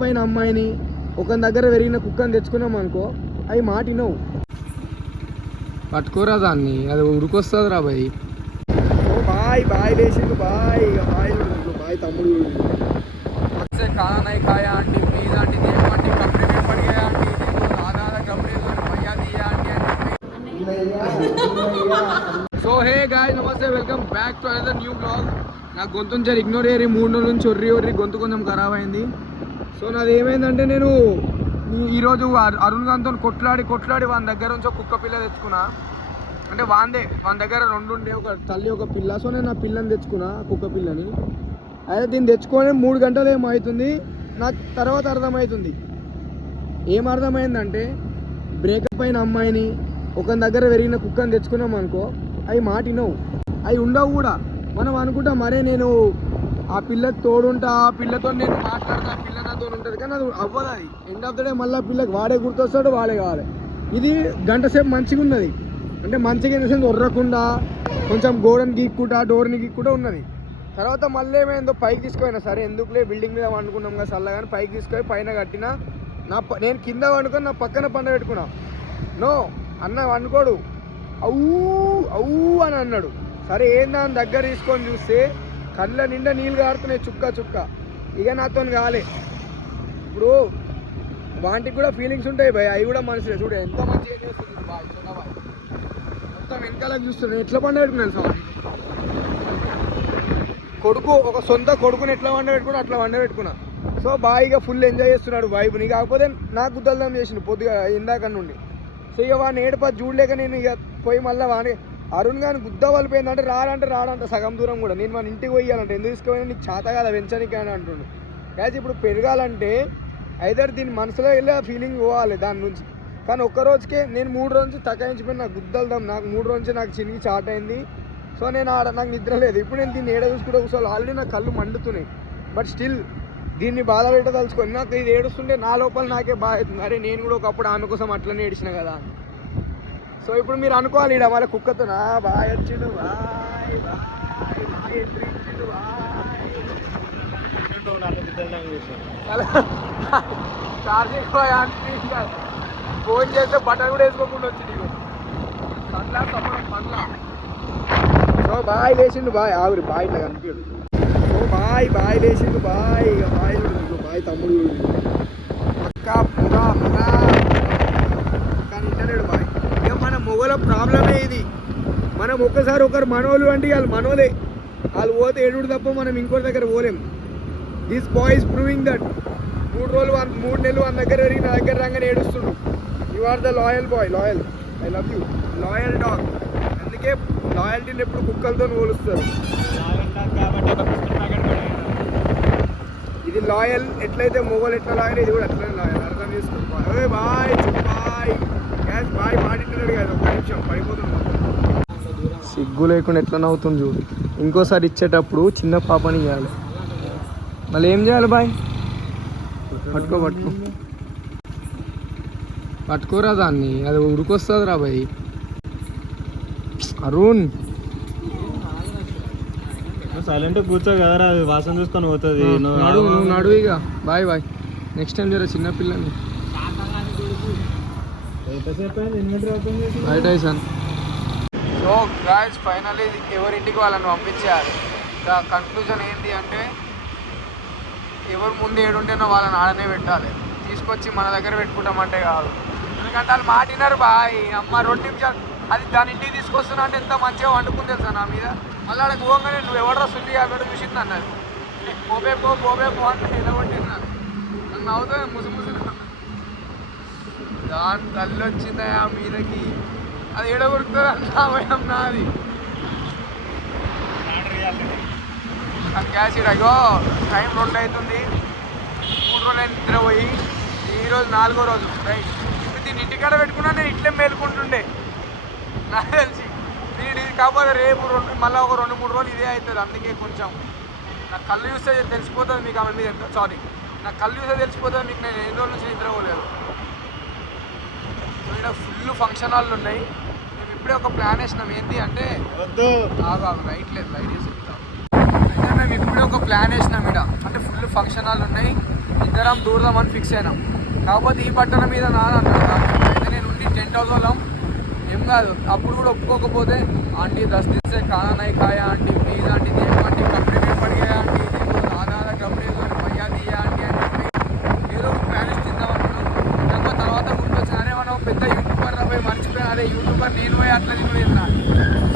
పైన అమ్మాయిని ఒక దగ్గర పెరిగిన కుక్కని తెచ్చుకున్నాం అనుకో, అవి మాటినవు. పట్టుకోరా దాన్ని, అది ఉరికొస్తుంది రా బాయ్. ఓ బాయ్ బాయ్ లేచిండు బాయ్. బాయ్ బాయ్ తమ్ముడు. खाना नहीं खाया आंटी प्लीज आंटी देखो आंटी कपड़े में पड़ गया आंटी देखो आधा कपड़े तो भैया दिया आंटी. సో హే గాయ్స్ నమస్తే, welcome back to another new blog. నా గొంతు జర ఇగ్నోర్ అయ్యి 3 రోజుల నుంచి ఒర్రి గొంతు కొంచెం ఖరాబ్ అయింది. సో నాది ఏమైందంటే, నేను ఈరోజు అరుణ్ గాంతో కొట్లాడి వాని దగ్గర నుంచి ఒక కుక్క పిల్ల తెచ్చుకున్నా. అంటే వాని దగ్గర 2 ఉండే, ఒక తల్లి ఒక పిల్ల. సో నేను ఆ పిల్లని తెచ్చుకున్నా, కుక్క పిల్లని. అయితే దీన్ని తెచ్చుకొని 3 గంటలు ఏమవుతుంది నాకు తర్వాత అర్థమవుతుంది. ఏం అర్థమైందంటే, బ్రేకప్ అయిన అమ్మాయిని ఒక దగ్గర పెరిగిన కుక్కని తెచ్చుకున్నాం అనుకో, అవి మాటినవు, అవి ఉండవు కూడా. మనం అనుకుంటాం మరే నేను ఆ పిల్లకి తోడుంటా, ఆ పిల్లతో నేను మాట్లాడతా, ఆ పిల్ల నాతో ఉంటుంది, కానీ అది అవ్వదు. అది ఎండ్ ఆఫ్ ద డే మళ్ళీ ఆ పిల్లకి వాడే గుర్తొస్తాడు, వాడే కావాలి. ఇది గంట సేపు మంచిగా ఉన్నది, అంటే మంచిగా ఏంటంటే ఒర్రకుండా కొంచెం గోడని గీక్కుంటా, డోర్ని గీక్కుంటా ఉన్నది. తర్వాత మళ్ళీ ఏమైందో పైకి తీసుకుపోయినా, సరే ఎందుకులే బిల్డింగ్ మీద వండుకున్నాం కదా చల్లగాని, పైకి తీసుకొని పైన కట్టిన. నేను కింద వండుకొని నా పక్కన పండ పెట్టుకున్నా. నో అన్న వండుకోడు, అవ్వు అవ్వు అని అన్నాడు. సరే ఏందా అని దగ్గర తీసుకొని చూస్తే కళ్ళ నిండా నీళ్ళు కారుతున్నాయి, చుక్క. ఇక నాతో కాలే. ఇప్పుడు వాటికి కూడా ఫీలింగ్స్ ఉంటాయి భయ్, అవి కూడా మనసులే. చూడు ఎంత మంచిగా చేస్తుంది బాయ్, మొత్తం వెనకాల చూస్తున్నాను ఎట్లా పండ పెట్టుకున్నాను సార్. కొడుకు ఒక సొంత కొడుకుని ఎట్లా వండబెట్టుకున్నా అట్లా వండబెట్టుకున్నా. సో బాయిగా ఫుల్ ఎంజాయ్ చేస్తున్నాడు వైపుని. కాకపోతే నాకు గుద్దల్దాం చేసిండు పొద్దుగా ఇందాక నుండి. సో ఇక వాడిని ఏడుపది చూడలేక నేను ఇక పోయి మళ్ళీ వాడి అరుణ్ గాని గుద్ద వలిపోయిందంటే రాడంట సగం దూరం కూడా. నేను మన ఇంటికి పోయాలంటే ఎందుకు తీసుకోవాలి, నీకు చేత కదా పెంచడానికి అని అంటుండు. కాదు ఇప్పుడు పెరగాలంటే ఐదర్ దీని మనసులో వెళ్ళి ఆ ఫీలింగ్ పోవాలి దాని నుంచి. కానీ ఒక్కరోజుకే నేను 3 రోజు తకాయించిపోయి నాకు గుద్దల్దాం, నాకు 3 రోజు నాకు చినిగి చాట్ అయింది. సో నేను నాకు నిద్ర లేదు. ఇప్పుడు నేను దీన్ని ఏడ చూసుకుంటే కూర్చోవాలి. ఆల్రెడీ నాకు కళ్ళు మండుతున్నాయి, బట్ స్టిల్ దీన్ని బాధ పెట్టదలుచుకొని నాకు ఇది ఏడుస్తుంటే నా లోపల నాకే బాధ అవుతుంది. అరే నేను కూడా ఒకప్పుడు ఆమె కోసం అట్లనే ఏడిచిన కదా. సో ఇప్పుడు మీరు అనుకోవాలి, ఇక్కడ మళ్ళీ కుక్కతో బాయ్ వచ్చిండు, బాయ్ ఎంట్రీ ఇచ్చిండు, చార్జింగ్ ఫోన్ చేస్తే బటన్ కూడా వేసుకోకుండా వచ్చింది నీకు సన్లా పండ్లా. సో బాయ్ లేచిండు బాయ్, ఆవిరి బాయ్ ఇట్లా కనిపించడు. సో బాయ్ లేచిండు బాయ్. ఇక బాయ్ తమ్ముడు కానీ ఇంటలేడు బాయ్. ఇక మన మొగల ప్రాబ్లమే ఇది. మనం ఒక్కసారి ఒకరు మనోళ్ళు అంటే వాళ్ళు మనోలే, వాళ్ళు పోతే ఏడుడు తప్ప మనం ఇంకోటి దగ్గర పోలేం. This boy is proving that. 3 నెలలు మన దగ్గర పెరిగి నా దగ్గర రాగానే ఏడుస్తుండు. You are the loyal boy, loyal, I love you, loyal dog. అందుకే లాయల్టీని ఎప్పుడు కుక్కలతో పోలుస్తారు. ఇది లాయల్, ఎట్లయితే మొగలు ఎట్లా లాయల్, ఇది కూడా ఎట్లా లాయల్. అర్థం చేసుకోవాలి. బాయ్ గ్యాస్ బాయ్ మాటింటున్నాడు కదా, ఒక నిమిషం పడిపోతున్నాడు. సిగ్గు లేకుండా ఎట్లా నవ్వుతుంది చూడు. ఇంకోసారి ఇచ్చేటప్పుడు చిన్న పాపని ఇవ్వాలి. మళ్ళీ ఏం చేయాలి బాయ్? పట్టుకోరా దాన్ని, అది ఉరికొస్తుంది రా బాయ్. అరుణ్ సైలెంట్ కూర్చో కదరా, అది వాసన చూసుకొని పోతుంది. నువ్వు నడువు ఇక. బాయ్ నెక్స్ట్ టైం జర చిన్న పిల్లని సో గాయ్స్ ఫైనల్లీ ఎవరింటికి వాళ్ళని పంపించేయాలి. ద కన్క్లూజన్ ఏంటి అంటే, ఎవరు ముందు ఏడుంటేనో వాళ్ళని ఆడనే పెట్టాలి, తీసుకొచ్చి మన దగ్గర పెట్టుకుంటామంటే కాదు. ఎందుకంటే వాళ్ళు మాటినారు బాయ్. అమ్మ 2 నిమిషాలు అది దాని ఇంటికి తీసుకొస్తున్నా అంటే ఎంత మంచిగా వండుకుంది తెలుసా నా మీద. మళ్ళీ అక్కడ పోగానే నువ్వు ఎవడరా సుల్లి అన్నట్టు చూసింది అన్నది. పోబే పో అంటే ఎలా కొట్టినా నన్ను అవుతుంది ముసు దాని తల్లి వచ్చిందా ఆ మీదకి, అది ఏడ కొడుతుంది అన్నా భయం నాది. గ్యాస్ ఇడగో టైం 2 అవుతుంది, 3 రోజులు నిద్ర పోయి ఈరోజు 4వ రోజు రైట్. ఇప్పుడు దీన్ని ఇంటికాడ పెట్టుకున్నా నేను ఇట్లే మేలుకుంటుండే నాకు తెలిసి. నేను ఇది కాకపోతే రేపు మళ్ళీ ఒక 2-3 రోజులు ఇదే అవుతుంది. అందుకే కొంచెం నాకు కళ్ళు చూస్తే తెలిసిపోతుంది మీకు ఆమె మీద ఎంత. సారీ, నాకు కళ్ళు చూస్తే తెలిసిపోతుంది మీకు నేను ఎన్ని రోజుల నుంచి నిద్ర పోలేదు. సో ఇక్కడ ఫుల్ ఫంక్షన్ హాల్లు ఉన్నాయి. మేము ఇప్పుడే ఒక ప్లాన్ వేసినాం. ఏంటి అంటే లైట్ లేదు, లైట్ వేసి అయితే మేము ఇప్పుడే ఒక ప్లాన్ వేసినాం ఇక్కడ. అంటే ఫుల్ ఫంక్షన్ హాల్ ఉన్నాయి, ఇద్దరం దూరదామని ఫిక్స్ అయినాం. కాకపోతే ఈ పట్టణం మీద నాదన్నాడు. అయితే నేను ఉండి 10,000 వాళ్ళం ఏం కాదు. అప్పుడు కూడా ఒప్పుకోకపోతే ఆంటీ 10 दिन से खाना नहीं खाया आंटी प्लीज आंटी देखो आंटी कपड़े में पड़ गया आंटी देखो आधा कपड़े भैया दिया आंटी అని చెప్పి ఏదో ప్యానిస్ తిందామనుకున్నాం. తర్వాత గుర్తొచ్చిన అరే మనం పెద్ద యూట్యూబర్ పోయి మర్చిపోయినా అరే యూట్యూబర్ నేను పోయి అట్లా తినలేదురా.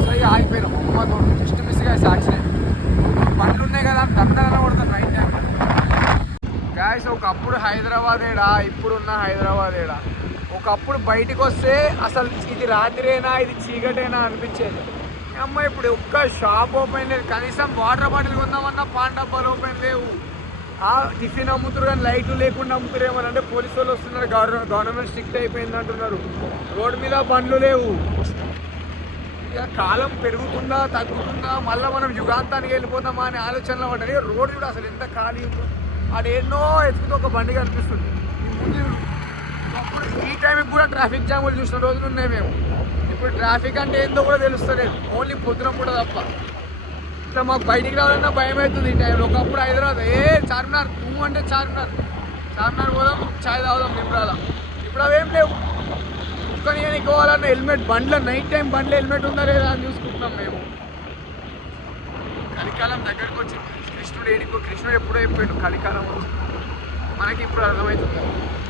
సో ఇక ఆగిపోయినాం. అమ్మతో జస్ట్ మిస్గా యాక్సిడెంట్. బండ్లు ఉన్నాయి కదా దండగా కొడతారు రైట్ టైం. గాయస్ ఒకప్పుడు హైదరాబాదేడా ఇప్పుడున్న హైదరాబాదేడా. ఒకప్పుడు బయటికి వస్తే అసలు ఇది రాత్రేనా ఇది చీకటేనా అనిపించేది. అమ్మ ఇప్పుడు ఒక్క షాప్ ఓపెన్ లేదు. కనీసం వాటర్ బాటిల్ కొందామన్నా పాన్ డబ్బాలు ఓపెన్ లేవు. టిఫిన్ అమ్ముతారు కానీ లైట్లు లేకుండా అమ్ముతారు. ఏమనంటే పోలీసు వాళ్ళు వస్తున్నారు, గవర్నమెంట్ స్ట్రిక్ట్ అయిపోయింది అంటున్నారు. రోడ్డు మీద బండ్లు లేవు. ఇక కాలం పెరుగుతుందా తగ్గుతుందా మళ్ళీ మనం యుగాంతానికి వెళ్ళిపోతామా అనే ఆలోచనలో పడ్డారు. రోడ్డు కూడా అసలు ఎంత ఖాళీ ఉందో. అది ఎన్నో ఎత్తుకుతో ఒక బండి కనిపిస్తుంది. ఈ ముందు అప్పుడు ఈ టైంకి కూడా ట్రాఫిక్ జాములు చూసిన రోజులు ఉన్నాయి మేము. ఇప్పుడు ట్రాఫిక్ అంటే ఏందో కూడా తెలుస్తలేదు. ఓన్లీ పొద్దున కూడా తప్ప. ఇట్లా మాకు బయటికి రావాలన్నా భయం అవుతుంది ఈ టైంలో. ఒకప్పుడు హైదరాబాద్ చార్మినార్ నువ్వు అంటే చార్మినార్ పోదాం చాయ్ తాగుదాం నింపరాదా. ఇప్పుడు అవేం లేవు. కానీ పోవాలన్న హెల్మెట్ బండ్ల నైట్ టైం బండ్ల హెల్మెట్ ఉందా లేదా అని చూసుకుంటున్నాం మేము. కలికాలం దగ్గరకు వచ్చింది. కృష్ణుడు ఎప్పుడో అయిపోయాడు. కలికాలం మనకి ఇప్పుడు అర్థమవుతుంది.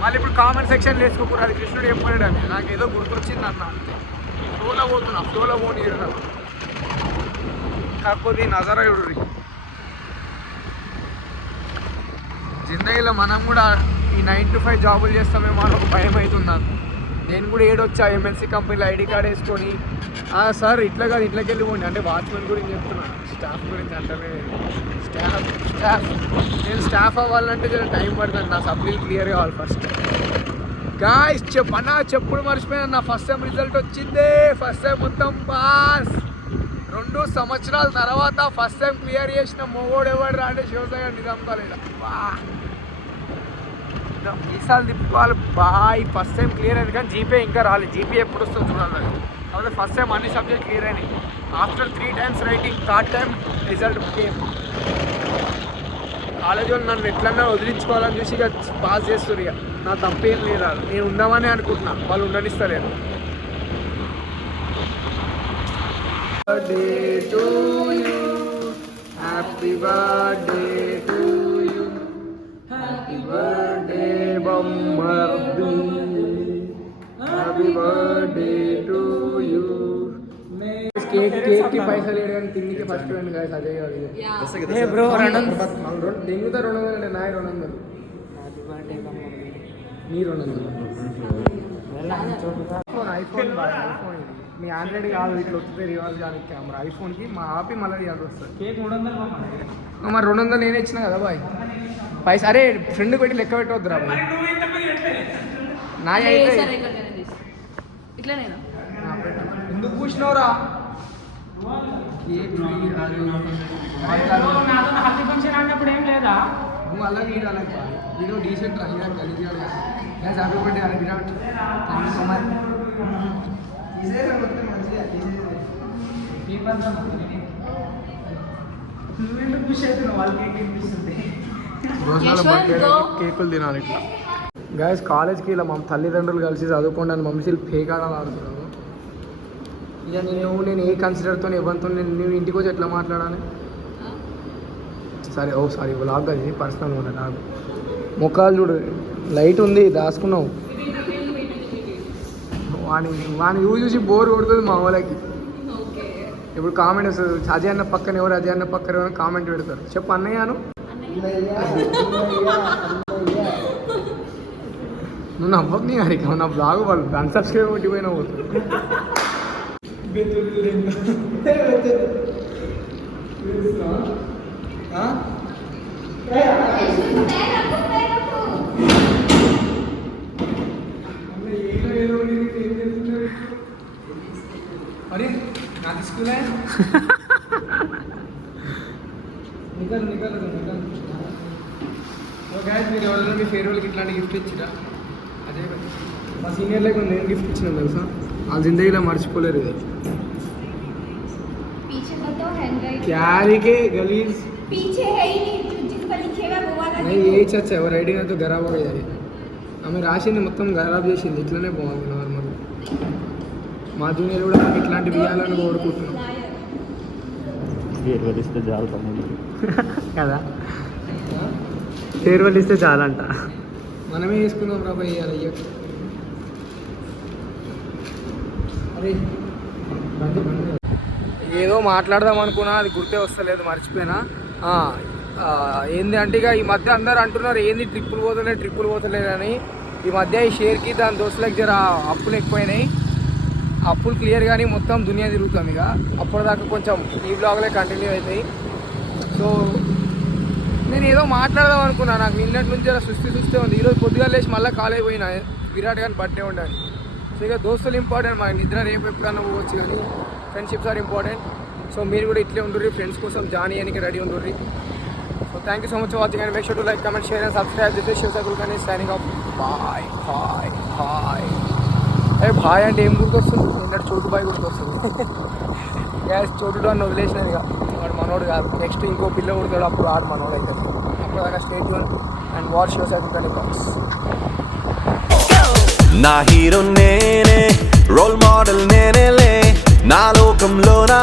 మళ్ళీ ఇప్పుడు కామెంట్ సెక్షన్ వేసుకోకూడదు అది కృష్ణుడు చెప్పాడు అని. నాకు ఏదో గుర్తొచ్చింది అన్న అంతే. ఫ్లోలో పోతున్నా, ఫ్లోలో పోనీ. కాకపోతే నజరా చూడు. జిందగీలో మనం కూడా ఈ 9 to 5 జాబులు చేస్తామేమో అని ఒక భయం అవుతుంది నాకు. నేను కూడా ఏడొచ్చా ఎంఎన్సీ కంపెనీలో ఐడి కార్డ్ వేసుకొని సార్ ఇట్లా కాదు ఇంట్లోకి వెళ్ళిపోండి అంటే వాచ్మెన్ గురించి చెప్తున్నాను. స్టాఫ్ గురించి అంటే స్టాఫ్ నేను స్టాఫ్ అవ్వాలంటే జర టైం పడుతుంది. నా సబ్జెక్ట్ క్లియర్ కావాలి ఫస్ట్. గాయ్స్ చెప్పుడు మర్చిపోయినా. నా ఫస్ట్ టైం రిజల్ట్ వచ్చింది. ఫస్ట్ టైం మొత్తం పాస్. 2 సంవత్సరాల తర్వాత ఫస్ట్ టైం క్లియర్ చేసిన మొగోడు ఎవడు రా అంటే శివసాగర్ నిజాం కాలేజ్. ఈసారి తిప్పుకోవాలి బాయ్. ఫస్ట్ టైం క్లియర్ అయింది కానీ జీపీ ఇంకా రాలేదు. జీపీ ఎప్పుడు వస్తుందో చూడాలి. కాబట్టి ఫస్ట్ టైం అన్ని సబ్జెక్ట్ క్లియర్ అయినాయి. After 3 times writing 3rd time result came. College వాళ్ళు నన్ను ఎట్లన్నా వదిలించుకోవాలని చూసి ఇక పాస్ చేస్తారు. ఇక నా తప్పేం లేదా. నేను ఉందామని అనుకుంటున్నా, వాళ్ళు ఉండనిస్తలేరు. Happy birthday to you happy birthday బొమ్మర్ది happy birthday to you. Cake కి పైసలు వేయడానికి తిండికి ఫస్ట్ రండి గాయస్. అదే బ్రో 200 దెంగుతా 200 అంటే నాయ 200 నీ 200 ఐఫోన్ మీ ఆండ్రాయిడ్ కాదు. ఇట్లా వస్తుంది రివర్స్ కానీ కెమెరా ఐఫోన్కి మా ఆపి మళ్ళీ తీయాల్సి వస్తుంది. కేక్ 300 మరి 200 నేనే ఇచ్చిన కదా బాయ్ పైసా. అరే ఫ్రెండ్ పెట్టి లెక్క పెట్టవద్దురా బాయ్. నా అయితే ఎందుకు పూసినవరా కేక్ ఫంక్షన్ ఏం లేదా. నువ్వు అలా వీడాలి వీడియో డీసెంట్ రా గలీజ్ హ్యాపీ బర్త్డే అలా Virat. Thank you so much. కేకులు తినాలి ఇట్లా. గాయస్ కాలేజ్కి ఇలా మా తల్లిదండ్రులు కలిసి చదువుకోండి అని మమ్మీలు ఫేకాడాలు ఆడుతున్నాను. ఇక నేను ఏ కన్సిడర్తో ఎవరితో నేను ఇంటికి వచ్చి ఎట్లా మాట్లాడాలి. సరే సారీ బ్లాగ్ అది పర్సనల్ ఉండే నాకు. ముఖాలు చూడు లైట్ ఉంది దాచుకున్నావు. వాడిని చూసి బోర్ కొడుతుంది మా వాళ్ళకి. ఇప్పుడు కామెంట్ వస్తుంది అజయ్ అన్న పక్కన ఎవరు అజయ్ అన్న పక్కన ఎవరు కామెంట్ పెడతారు. చెప్పు అన్నయ్యాను నువ్వు నవ్వకు. నీ హరిక నా బ్లాగ్ వాళ్ళు అన్సబ్స్క్రైబ్ కొట్టిపోయినా పోతుంది. अरे नादी स्कूल है निकल निकल निकल. तो गाइस మీరు ఎవరైనా మీ ఫేర్వెల్కి ఇట్లాంటి గిఫ్ట్ ఇచ్చిరా? అదే మా సీనియర్లకు నేను గిఫ్ట్ ఇచ్చిన తెలుసా. ఆ జిందగీలో మర్చిపోలేరు ఇది. पीछे बताओ हैंड राइट क्या है के गलीज पीछे है ही नहीं जिस पर नहीं यही चर्चा है रेडी तो खराब हो गया ఆమె రాసింది మొత్తం ఖరాబ్ చేసింది ఇట్లనే బాగుంది నార్మల్ మా జూనియర్ కూడా మాకు ఇట్లాంటి బియ్యాలని కోరుకుంటున్నాం ఫేర్వెల్ ఇస్తే చాలు తమ్ముడు కదా ఫేర్వెల్ ఇస్తే చాలంట మనమే వేసుకుందాం రా భయ్య అయ్యో అరే ఏదో మాట్లాడదాం అనుకున్నా అది గుర్తే వస్తలేదు మర్చిపోయినా ఏంది అంటే ఇక ఈ మధ్య అందరు అంటున్నారు ఏంది ట్రిప్పులు పోతలేదు అని ఈ మధ్య ఈ షేర్కి దాని దోస్తులకు జర అప్పులు ఎక్కువైనాయి అప్పులు క్లియర్ కానీ మొత్తం దునియా తిరుగుతాం ఇక అప్పటిదాకా కొంచెం ఈ బ్లాగ్లే కంటిన్యూ అవుతాయి సో నేను ఏదో మాట్లాడదాం అనుకున్నా నాకు నిన్నటి నుంచి జర సుస్తే ఉంది ఈరోజు పొద్దుగా లేచి మళ్ళీ కాలేజ్ పోయినా విరాట్ గారి బర్త్డే ఉండాలి సో ఇక దోస్తులు ఇంపార్టెంట్ మా నిద్ర రేపు ఎప్పుడన్నా పోవచ్చు కానీ ఫ్రెండ్షిప్స్ ఆర్ ఇంపార్టెంట్ సో మీరు కూడా ఇట్లే ఉండుర్రి ఫ్రెండ్స్ కోసం జానీ అనికి రెడీ ఉండుర్రి so thank you so much for watching and make sure to like comment share and subscribe this is Shivasai Kulkarni signing off bye bye అంటే ఏం గుర్తొస్తుంది నిన్నటి చోటు బాయ్ గుర్తొస్తుంది గ్యాస్ చోటు అని వదిలేసినది ఇక వాడు మనోడు కాదు నెక్స్ట్ ఇంకో పిల్ల కొడతాడు అప్పుడు ఆడు మనోడు అవుతుంది అప్పుడు దాకా state and watch Shivasai Kulkarni blogs నా హీరో నేనే రోల్ మోడల్ నేనేలే నా లోకంలో నా